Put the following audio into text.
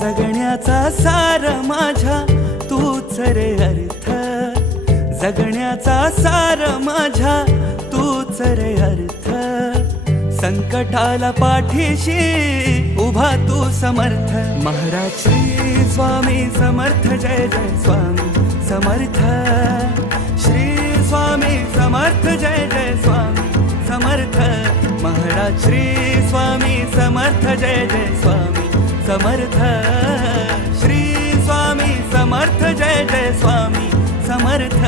जगण्याचा सार माझ्या तूच रे अर्थ, जगण्याचा सार माझ्या तूच रे अर्थ. संकटाला पाठीशी उभा तू समर्थ. महाराज श्री स्वामी समर्थ, जय जय स्वामी समर्थ. श्री स्वामी समर्थ, जय जय स्वामी समर्थ. महाराज श्री स्वामी समर्थ, जय जय स्वामी समर्थ. श्री स्वामी समर्थ, जय जय स्वामी समर्थ.